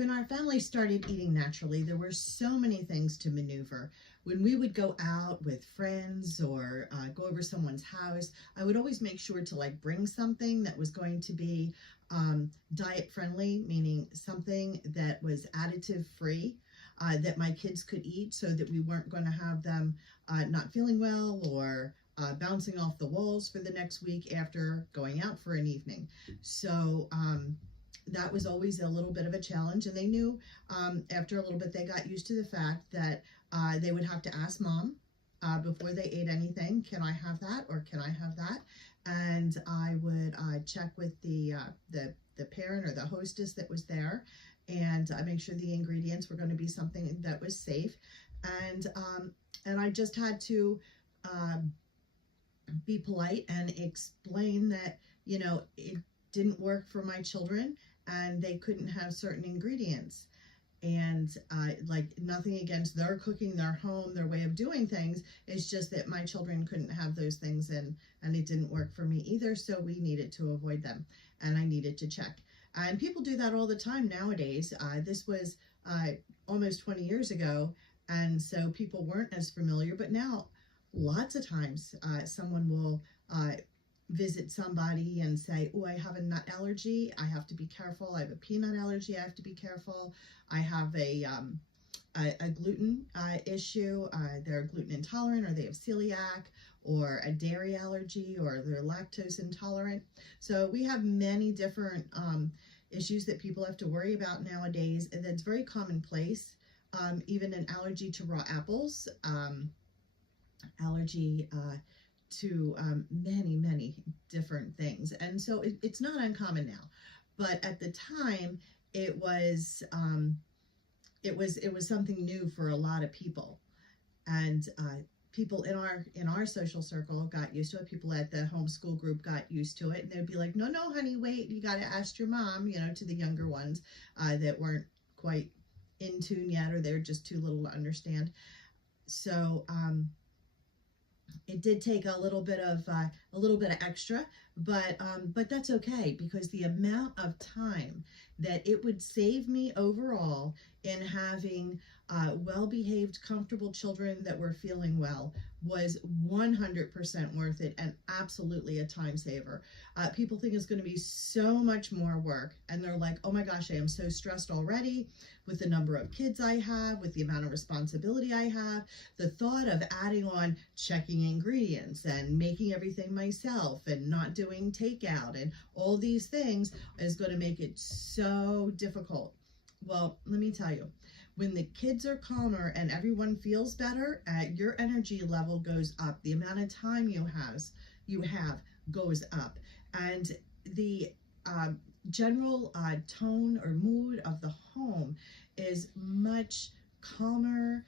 when our family started eating naturally, there were so many things to maneuver. When we would go out with friends or go over someone's house, I would always make sure to like bring something that was going to be diet friendly, meaning something that was additive free, that my kids could eat, so that we weren't going to have them not feeling well or bouncing off the walls for the next week after going out for an evening. So that was always a little bit of a challenge, and they knew after a little bit they got used to the fact that they would have to ask mom before they ate anything, can I have that or can I have that? And I would check with the parent or the hostess that was there, and make sure the ingredients were going to be something that was safe. And I just had to be polite and explain that, you know, it didn't work for my children and they couldn't have certain ingredients. And like, nothing against their cooking, their home, their way of doing things. It's just that my children couldn't have those things, and it didn't work for me either. So we needed to avoid them, and I needed to check. And people do that all the time nowadays. This was almost 20 years ago, and so people weren't as familiar. But now, lots of times, someone will visit somebody and say, oh, I have a nut allergy, I have to be careful. I have a peanut allergy, I have to be careful. I have a gluten issue, they're gluten intolerant, or they have celiac, or a dairy allergy, or they're lactose intolerant. So we have many different issues that people have to worry about nowadays, and that's very commonplace. Even an allergy to raw apples, allergy to many different things. And so it's not uncommon now, but at the time it was something new for a lot of people. And people in our social circle got used to it. People at the homeschool group got used to it, and they'd be like, no, honey, wait, you got to ask your mom, you know, to the younger ones that weren't quite in tune yet, or they're just too little to understand. So it did take a little bit of extra, but that's okay, because the amount of time that it would save me overall in having well-behaved, comfortable children that were feeling well was 100% worth it, and absolutely a time saver. People think it's going to be so much more work, and they're like, oh my gosh, I am so stressed already with the number of kids I have, with the amount of responsibility I have. The thought of adding on checking ingredients and making everything myself and not doing takeout and all these things is going to make it so difficult. Well, let me tell you, when the kids are calmer and everyone feels better, your energy level goes up. The amount of time you have goes up, and the general tone or mood of the home is much calmer